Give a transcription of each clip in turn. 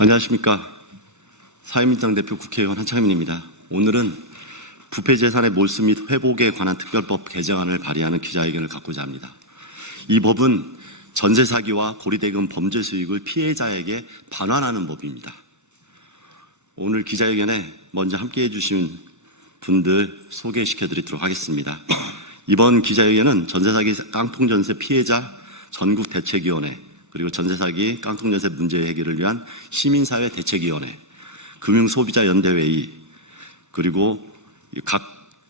안녕하십니까. 사회민주당 대표 국회의원 한창민입니다. 오늘은 부패재산의 몰수 및 회복에 관한 특별법 개정안을 발의하는 기자회견을 갖고자 합니다. 이 법은 전세 사기와 고리대금 범죄 수익을 피해자에게 반환하는 법입니다. 오늘 기자회견에 먼저 함께해 주신 분들 소개시켜 드리도록 하겠습니다. 이번 기자회견은 전세사기 깡통전세 피해자 전국대책위원회, 그리고 전세사기 깡통전세 문제 해결을 위한 시민사회 대책위원회, 금융소비자연대회의, 그리고 각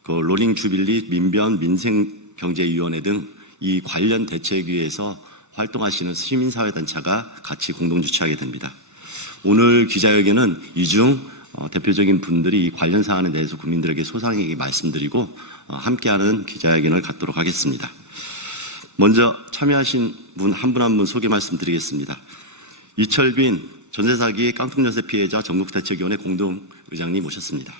로링주빌리 민변 민생경제위원회 등 이 관련 대책위에서 활동하시는 시민사회단체가 같이 공동 주최하게 됩니다. 오늘 기자회견은 이 중 대표적인 분들이 이 관련 사안에 대해서 국민들에게 소상하게 말씀드리고 함께하는 기자회견을 갖도록 하겠습니다. 먼저 참여하신 분 한 분 한 분 소개 말씀드리겠습니다. 이철빈 전세사기 깡통전세 피해자 전국대책위원회 공동의장님 모셨습니다.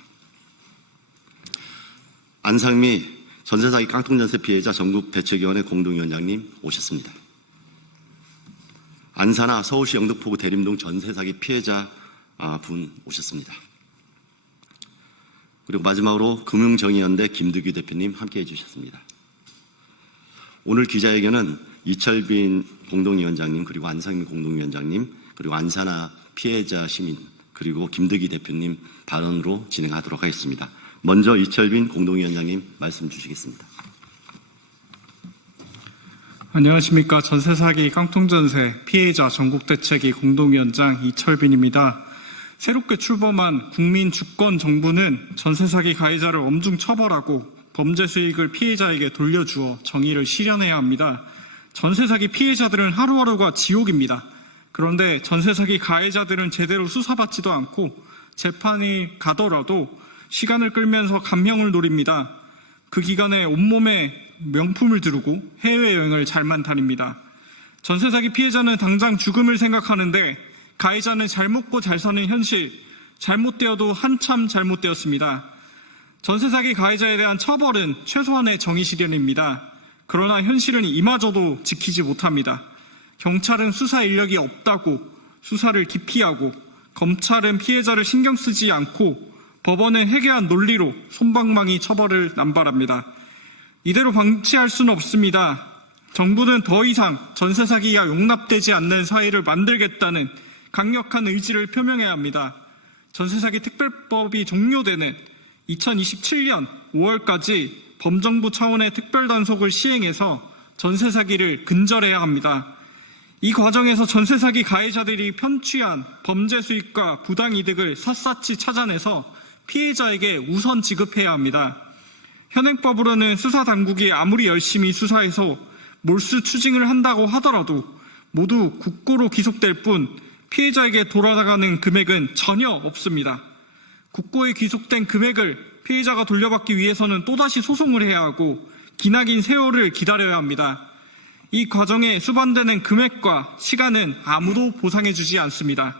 안상미 전세사기 깡통전세 피해자 전국대책위원회 공동위원장님 오셨습니다. 안사나 서울시 영등포구 대림동 전세사기 피해자 분 오셨습니다. 그리고 마지막으로 금융정의연대 김득유 대표님 함께해 주셨습니다. 오늘 기자회견은 이철빈 공동위원장님, 그리고 안상미 공동위원장님, 그리고 안사나 피해자 시민, 그리고 김득유 대표님 발언으로 진행하도록 하겠습니다. 먼저 이철빈 공동위원장님 말씀 주시겠습니다. 안녕하십니까. 전세사기 깡통전세 피해자 전국대책위 공동위원장 이철빈입니다. 새롭게 출범한 국민주권정부는 전세사기 가해자를 엄중 처벌하고 범죄 수익을 피해자에게 돌려주어 정의를 실현해야 합니다. 전세사기 피해자들은 하루하루가 지옥입니다. 그런데 전세사기 가해자들은 제대로 수사받지도 않고 재판이 가더라도 시간을 끌면서 감형을 노립니다. 그 기간에 온몸에 명품을 두르고 해외여행을 잘만 다닙니다. 전세사기 피해자는 당장 죽음을 생각하는데 가해자는 잘 먹고 잘 사는 현실, 잘못되어도 한참 잘못되었습니다. 전세사기 가해자에 대한 처벌은 최소한의 정의 실현입니다. 그러나 현실은 이마저도 지키지 못합니다. 경찰은 수사 인력이 없다고 수사를 기피하고, 검찰은 피해자를 신경 쓰지 않고, 법원은 해괴한 논리로 솜방망이 처벌을 남발합니다. 이대로 방치할 수는 없습니다. 정부는 더 이상 전세사기가 용납되지 않는 사회를 만들겠다는 강력한 의지를 표명해야 합니다. 전세사기 특별법이 종료되는 2027년 5월까지 범정부 차원의 특별단속을 시행해서 전세사기를 근절해야 합니다. 이 과정에서 전세사기 가해자들이 편취한 범죄 수익과 부당이득을 샅샅이 찾아내서 피해자에게 우선 지급해야 합니다. 현행법으로는 수사당국이 아무리 열심히 수사해서 몰수 추징을 한다고 하더라도 모두 국고로 기속될 뿐 피해자에게 돌아가는 금액은 전혀 없습니다. 국고에 기속된 금액을 피해자가 돌려받기 위해서는 또다시 소송을 해야 하고 기나긴 세월을 기다려야 합니다. 이 과정에 수반되는 금액과 시간은 아무도 보상해주지 않습니다.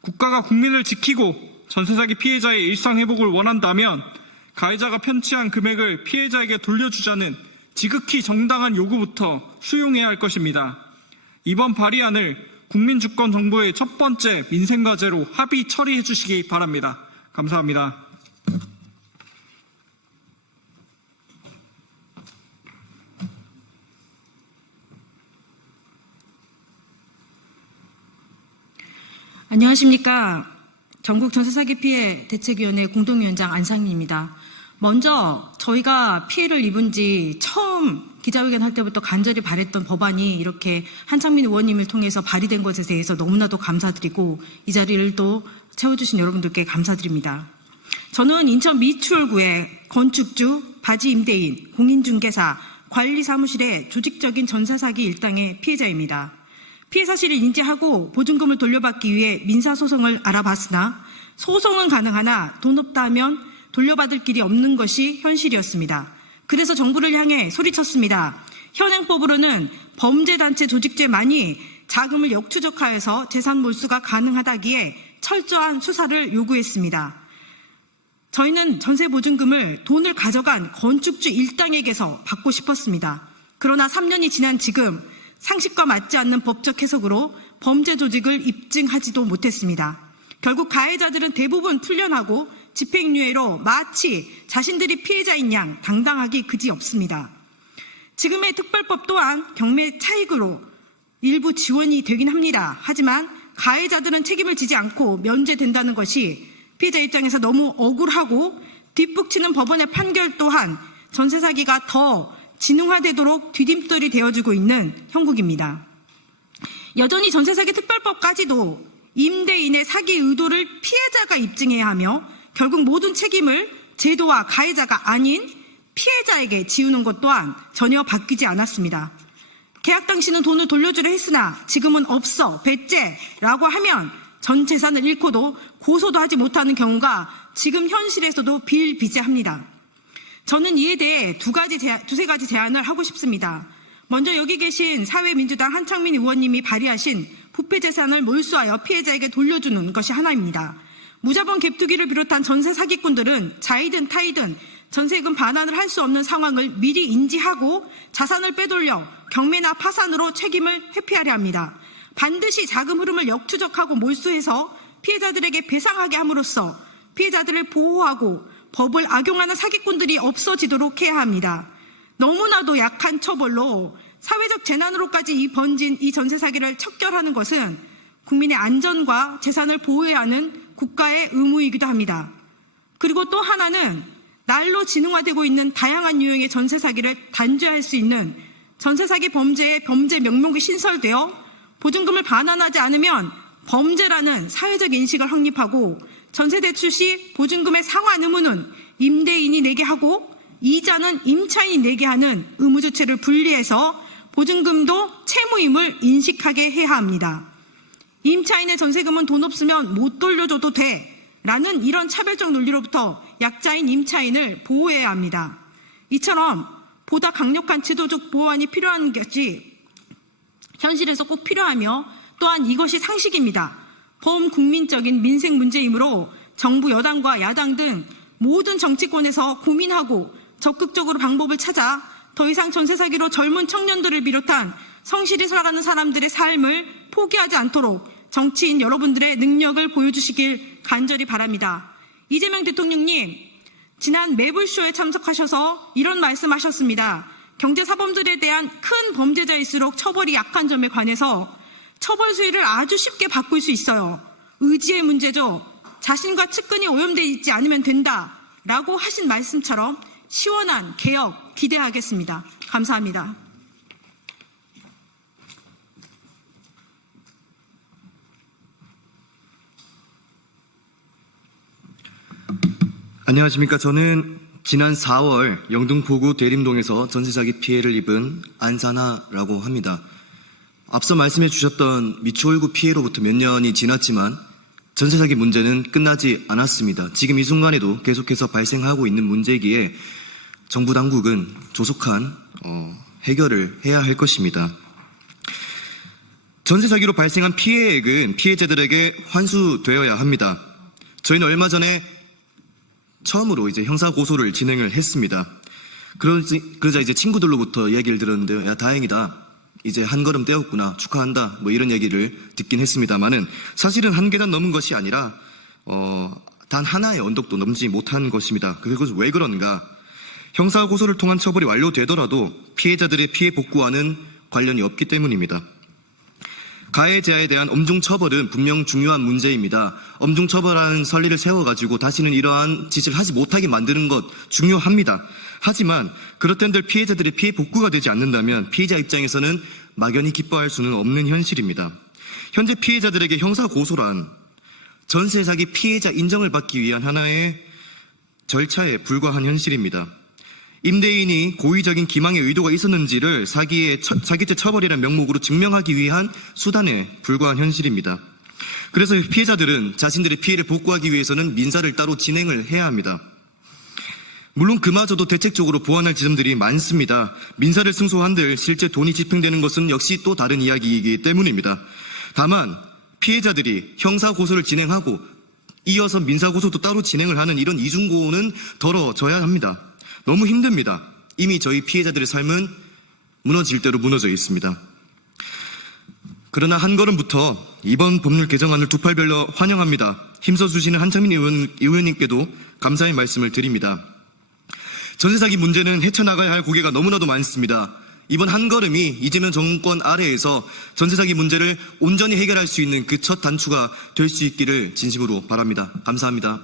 국가가 국민을 지키고 전세사기 피해자의 일상 회복을 원한다면 가해자가 편취한 금액을 피해자에게 돌려주자는 지극히 정당한 요구부터 수용해야 할 것입니다. 이번 발의안을 국민주권정부의 첫 번째 민생과제로 합의 처리해 주시기 바랍니다. 감사합니다. 안녕하십니까. 전국 전세사기 피해 대책위원회 공동위원장 안상미입니다. 먼저 저희가 피해를 입은 지 처음 기자회견 할 때부터 간절히 바랬던 법안이 이렇게 한창민 의원님을 통해서 발의된 것에 대해서 너무나도 감사드리고 이 자리를 또 채워주신 여러분들께 감사드립니다. 저는 인천 미추홀구의 건축주, 바지 임대인, 공인중개사, 관리사무실의 조직적인 전세사기 일당의 피해자입니다. 피해 사실을 인지하고 보증금을 돌려받기 위해 민사소송을 알아봤으나 소송은 가능하나 돈 없다 하면 돌려받을 길이 없는 것이 현실이었습니다. 그래서 정부를 향해 소리쳤습니다. 현행법으로는 범죄단체 조직죄만이 자금을 역추적하여서 재산 몰수가 가능하다기에 철저한 수사를 요구했습니다. 저희는 전세보증금을 돈을 가져간 건축주 일당에게서 받고 싶었습니다. 그러나 3년이 지난 지금 상식과 맞지 않는 법적 해석으로 범죄 조직을 입증하지도 못했습니다. 결국 가해자들은 대부분 풀려나고 집행유예로 마치 자신들이 피해자인 양 당당하기 그지없습니다. 지금의 특별법 또한 경매 차익으로 일부 지원이 되긴 합니다. 하지만 가해자들은 책임을 지지 않고 면제된다는 것이 피해자 입장에서 너무 억울하고 뒷북치는 법원의 판결 또한 전세 사기가 더 진흥화되도록 뒤딤돌이 되어주고 있는 형국입니다. 여전히 전세 사기 특별법까지도 임대인의 사기 의도를 피해자가 입증해야 하며 결국 모든 책임을 제도와 가해자가 아닌 피해자에게 지우는 것 또한 전혀 바뀌지 않았습니다. 계약 당시는 돈을 돌려주려 했으나 지금은 없어 배째라고 하면 전 재산을 잃고도 고소도 하지 못하는 경우가 지금 현실에서도 비일비재합니다. 저는 이에 대해 두세 가지 제안을 하고 싶습니다. 먼저 여기 계신 사회민주당 한창민 의원님이 발의하신 부패재산을 몰수하여 피해자에게 돌려주는 것이 하나입니다. 무자본 갭투기를 비롯한 전세 사기꾼들은 자이든 타이든 전세금 반환을 할 수 없는 상황을 미리 인지하고 자산을 빼돌려 경매나 파산으로 책임을 회피하려 합니다. 반드시 자금 흐름을 역추적하고 몰수해서 피해자들에게 배상하게 함으로써 피해자들을 보호하고 법을 악용하는 사기꾼들이 없어지도록 해야 합니다. 너무나도 약한 처벌로 사회적 재난으로까지 번진 이 전세 사기를 척결하는 것은 국민의 안전과 재산을 보호해야 하는 국가의 의무이기도 합니다. 그리고 또 하나는 날로 진흥화되고 있는 다양한 유형의 전세 사기를 단죄할 수 있는 전세 사기 범죄의 범죄 명목이 신설되어 보증금을 반환하지 않으면 범죄라는 사회적 인식을 확립하고 전세 대출 시 보증금의 상환 의무는 임대인이 내게 하고 이자는 임차인이 내게 하는 의무 주체를 분리해서 보증금도 채무임을 인식하게 해야 합니다. 임차인의 전세금은 돈 없으면 못 돌려줘도 돼 라는 이런 차별적 논리로부터 약자인 임차인을 보호해야 합니다. 이처럼 보다 강력한 제도적 보완이 필요한 것이 현실에서 꼭 필요하며 또한 이것이 상식입니다. 범국민적인 민생 문제이므로 정부 여당과 야당 등 모든 정치권에서 고민하고 적극적으로 방법을 찾아 더 이상 전세 사기로 젊은 청년들을 비롯한 성실히 살아가는 사람들의 삶을 포기하지 않도록 정치인 여러분들의 능력을 보여주시길 간절히 바랍니다. 이재명 대통령님, 지난 매불쇼에 참석하셔서 이런 말씀하셨습니다. 경제사범들에 대한 큰 범죄자일수록 처벌이 약한 점에 관해서 처벌 수위를 아주 쉽게 바꿀 수 있어요. 의지의 문제죠. 자신과 측근이 오염되어 있지 않으면 된다라고 하신 말씀처럼 시원한 개혁 기대하겠습니다. 감사합니다. 안녕하십니까. 저는 지난 4월 영등포구 대림동에서 전세사기 피해를 입은 안사나라고 합니다. 앞서 말씀해 주셨던 미추홀구 피해로부터 몇 년이 지났지만 전세사기 문제는 끝나지 않았습니다. 지금 이 순간에도 계속해서 발생하고 있는 문제이기에 정부 당국은 조속한 해결을 해야 할 것입니다. 전세사기로 발생한 피해액은 피해자들에게 환수되어야 합니다. 저희는 얼마 전에 처음으로 이제 형사고소를 진행을 했습니다. 그러자 이제 친구들로부터 얘기를 들었는데요. 야, 다행이다. 이제 한 걸음 떼었구나. 축하한다. 뭐 이런 얘기를 듣긴 했습니다만은 사실은 한 계단 넘은 것이 아니라, 단 하나의 언덕도 넘지 못한 것입니다. 그것은 왜 그런가? 형사고소를 통한 처벌이 완료되더라도 피해자들의 피해 복구와는 관련이 없기 때문입니다. 가해자에 대한 엄중처벌은 분명 중요한 문제입니다. 엄중처벌하는 선리를 세워가지고 다시는 이러한 짓을 하지 못하게 만드는 것 중요합니다. 하지만 그렇단들 피해자들의 피해 복구가 되지 않는다면 피해자 입장에서는 막연히 기뻐할 수는 없는 현실입니다. 현재 피해자들에게 형사고소란 전세 사기 피해자 인정을 받기 위한 하나의 절차에 불과한 현실입니다. 임대인이 고의적인 기망의 의도가 있었는지를 사기죄 처벌이라는 명목으로 증명하기 위한 수단에 불과한 현실입니다. 그래서 피해자들은 자신들의 피해를 복구하기 위해서는 민사를 따로 진행을 해야 합니다. 물론 그마저도 대책적으로 보완할 지점들이 많습니다. 민사를 승소한들 실제 돈이 집행되는 것은 역시 또 다른 이야기이기 때문입니다. 다만 피해자들이 형사고소를 진행하고 이어서 민사고소도 따로 진행을 하는 이런 이중고는 덜어져야 합니다. 너무 힘듭니다. 이미 저희 피해자들의 삶은 무너질 대로 무너져 있습니다. 그러나 한 걸음부터 이번 법률 개정안을 두 팔 별로 환영합니다. 힘써주시는 한창민 의원님께도 감사의 말씀을 드립니다. 전세 사기 문제는 헤쳐나가야 할 고개가 너무나도 많습니다. 이번 한 걸음이 이재명 정권 아래에서 전세 사기 문제를 온전히 해결할 수 있는 그 첫 단추가 될 수 있기를 진심으로 바랍니다. 감사합니다.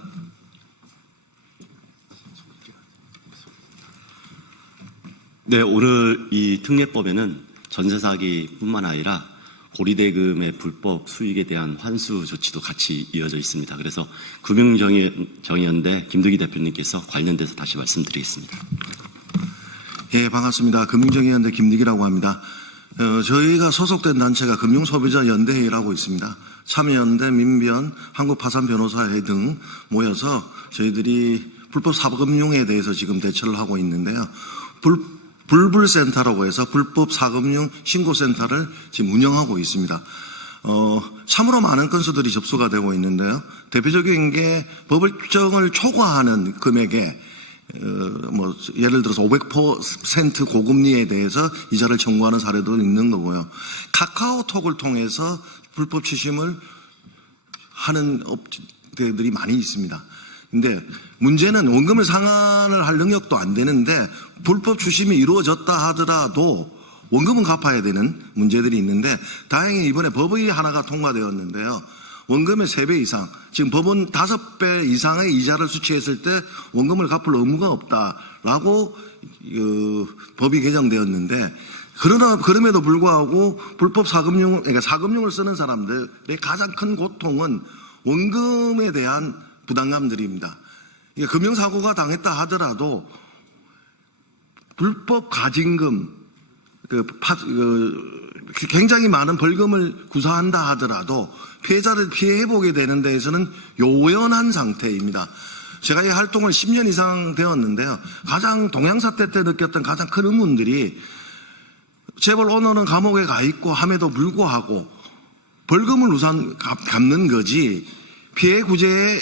네, 오늘 이 특례법에는 전세 사기뿐만 아니라 고리대금의 불법 수익에 대한 환수 조치도 같이 이어져 있습니다. 그래서 금융정의연대 김두기 대표님께서 관련돼서 다시 말씀드리겠습니다. 예, 반갑습니다. 금융정의연대 김득이라고 합니다. 저희가 소속된 단체가 금융소비자연대회의라고 있습니다. 참여연대, 민변, 한국파산변호사회 등 모여서 저희들이 불법 사금융에 대해서 지금 대처를 하고 있는데요. 불불센터라고 해서 불법 사금융 신고센터를 지금 운영하고 있습니다. 참으로 많은 건수들이 접수가 되고 있는데요. 대표적인 게 법정을 초과하는 금액에 예를 들어서 500% 고금리에 대해서 이자를 청구하는 사례도 있는 거고요. 카카오톡을 통해서 불법 추심을 하는 업체들이 많이 있습니다. 근데 문제는 원금을 상환을 할 능력도 안 되는데 불법 추심이 이루어졌다 하더라도 원금은 갚아야 되는 문제들이 있는데 다행히 이번에 법의 하나가 통과되었는데요. 원금의 3배 이상, 지금 법은 5배 이상의 이자를 수취했을 때 원금을 갚을 의무가 없다라고 법이 개정되었는데 그럼에도 불구하고 불법 사금융, 그러니까 사금융을 쓰는 사람들의 가장 큰 고통은 원금에 대한 부담감들입니다. 금융사고가 당했다 하더라도 불법 가징금, 굉장히 많은 벌금을 구사한다 하더라도 피해자를 피해 회복이 되는 데에서는 요원한 상태입니다. 제가 이 활동을 10년 이상 되었는데요. 가장 동양사태 때 느꼈던 가장 큰 의문들이 재벌 오너는 감옥에 가 있고 함에도 불구하고 벌금을 우선 갚는 거지 피해 구제에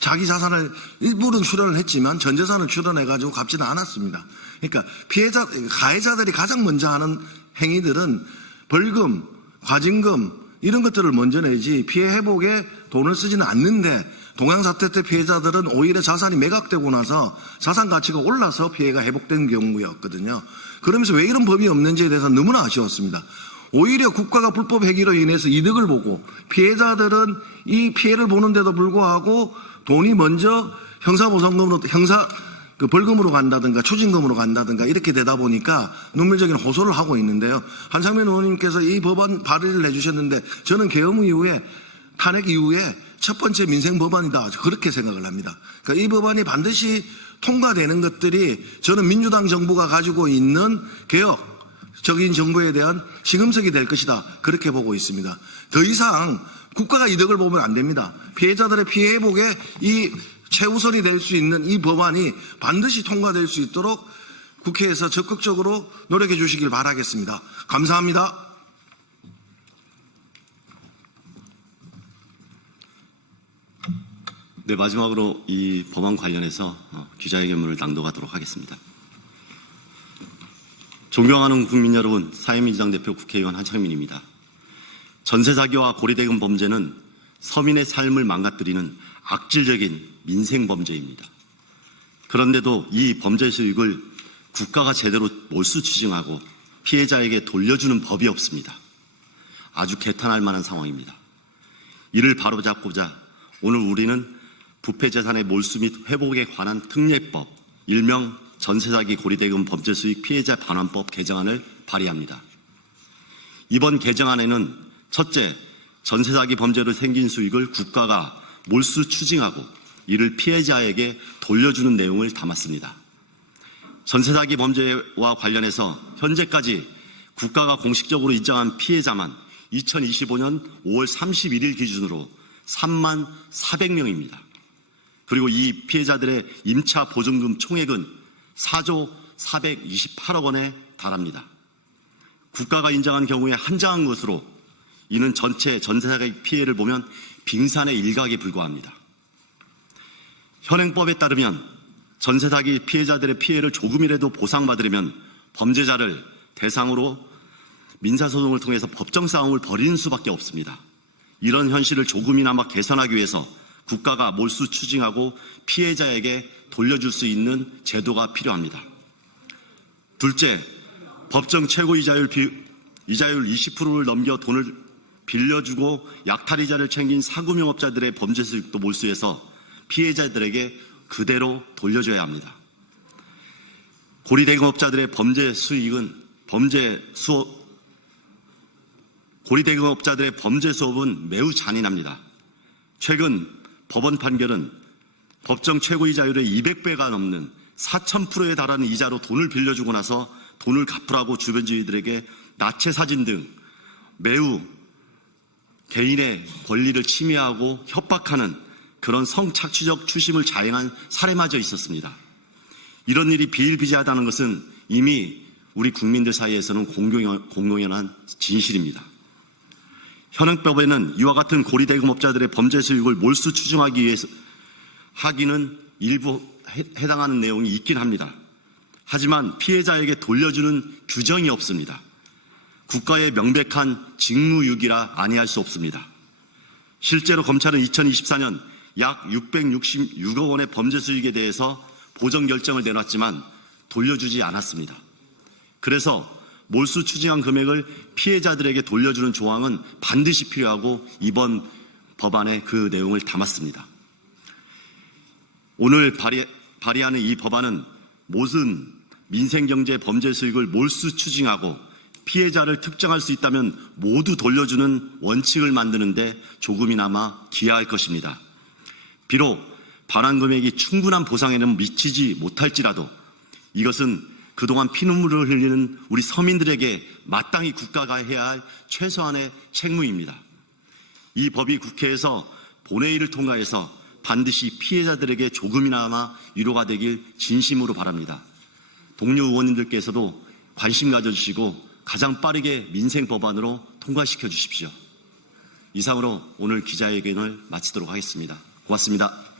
자기 자산을 일부는 출연을 했지만 전 재산을 출연해가지고 갚지는 않았습니다. 그러니까 가해자들이 가장 먼저 하는 행위들은 벌금, 과징금 이런 것들을 먼저 내지 피해 회복에 돈을 쓰지는 않는데 동양사태 때 피해자들은 오히려 자산이 매각되고 나서 자산 가치가 올라서 피해가 회복된 경우였거든요. 그러면서 왜 이런 법이 없는지에 대해서 너무나 아쉬웠습니다. 오히려 국가가 불법 행위로 인해서 이득을 보고 피해자들은 이 피해를 보는데도 불구하고 돈이 먼저 형사보상금으로 벌금으로 간다든가 추징금으로 간다든가 이렇게 되다 보니까 눈물적인 호소를 하고 있는데요. 한창민 의원님께서 이 법안 발의를 해주셨는데 저는 계엄 이후에 탄핵 이후에 첫 번째 민생 법안이다 그렇게 생각을 합니다. 그러니까 이 법안이 반드시 통과되는 것들이 저는 민주당 정부가 가지고 있는 개혁적인 정부에 대한 시금석이 될 것이다 그렇게 보고 있습니다. 더 이상 국가가 이득을 보면 안 됩니다. 피해자들의 피해 회복에 이 최우선이 될 수 있는 이 법안이 반드시 통과될 수 있도록 국회에서 적극적으로 노력해 주시길 바라겠습니다. 감사합니다. 네, 마지막으로 이 법안 관련해서 기자회견문을 낭독하도록 하겠습니다. 존경하는 국민 여러분, 사회민주당 대표 국회의원 한창민입니다. 전세 사기와 고리대금 범죄는 서민의 삶을 망가뜨리는 악질적인 민생 범죄입니다. 그런데도 이 범죄 수익을 국가가 제대로 몰수 추징하고 피해자에게 돌려주는 법이 없습니다. 아주 개탄할 만한 상황입니다. 이를 바로잡고자 오늘 우리는 부패재산의 몰수 및 회복에 관한 특례법, 일명 전세사기 고리대금 범죄 수익 피해자 반환법 개정안을 발의합니다. 이번 개정안에는 첫째, 전세사기 범죄로 생긴 수익을 국가가 몰수 추징하고 이를 피해자에게 돌려주는 내용을 담았습니다. 전세사기 범죄와 관련해서 현재까지 국가가 공식적으로 인정한 피해자만 2025년 5월 31일 기준으로 3만 400명입니다. 그리고 이 피해자들의 임차 보증금 총액은 4조 428억 원에 달합니다. 국가가 인정한 경우에 한정한 것으로 이는 전체 전세사기 피해를 보면 빙산의 일각에 불과합니다. 현행법에 따르면 전세사기 피해자들의 피해를 조금이라도 보상받으려면 범죄자를 대상으로 민사소송을 통해서 법정 싸움을 벌이는 수밖에 없습니다. 이런 현실을 조금이나마 개선하기 위해서 국가가 몰수 추징하고 피해자에게 돌려줄 수 있는 제도가 필요합니다. 둘째, 법정 최고 이자율 20%를 넘겨 돈을 빌려주고 약탈이자를 챙긴 사구명업자들의 범죄 수익도 몰수해서 피해자들에게 그대로 돌려줘야 합니다. 고리대금업자들의 범죄 수익은 고리대금업자들의 범죄 수업은 매우 잔인합니다. 최근 법원 판결은 법정 최고이자율의 200배가 넘는 4,000%에 달하는 이자로 돈을 빌려주고 나서 돈을 갚으라고 주변주의들에게 나체 사진 등 매우 개인의 권리를 침해하고 협박하는 그런 성착취적 추심을 자행한 사례마저 있었습니다. 이런 일이 비일비재하다는 것은 이미 우리 국민들 사이에서는 공공연한 진실입니다. 현행법에는 이와 같은 고리대금업자들의 범죄 수익을 몰수 추징하기 위해서 하기는 일부 해당하는 내용이 있긴 합니다. 하지만 피해자에게 돌려주는 규정이 없습니다. 국가의 명백한 직무유기라 아니할 수 없습니다. 실제로 검찰은 2024년 약 666억 원의 범죄 수익에 대해서 보정 결정을 내놨지만 돌려주지 않았습니다. 그래서 몰수 추징한 금액을 피해자들에게 돌려주는 조항은 반드시 필요하고 이번 법안에 그 내용을 담았습니다. 오늘 발의하는 이 법안은 모든 민생경제 범죄 수익을 몰수 추징하고 피해자를 특정할 수 있다면 모두 돌려주는 원칙을 만드는데 조금이나마 기여할 것입니다. 비록 반환 금액이 충분한 보상에는 미치지 못할지라도 이것은 그동안 피눈물을 흘리는 우리 서민들에게 마땅히 국가가 해야 할 최소한의 책무입니다. 이 법이 국회에서 본회의를 통과해서 반드시 피해자들에게 조금이나마 위로가 되길 진심으로 바랍니다. 동료 의원님들께서도 관심 가져주시고 가장 빠르게 민생 법안으로 통과시켜 주십시오. 이상으로 오늘 기자회견을 마치도록 하겠습니다. 고맙습니다.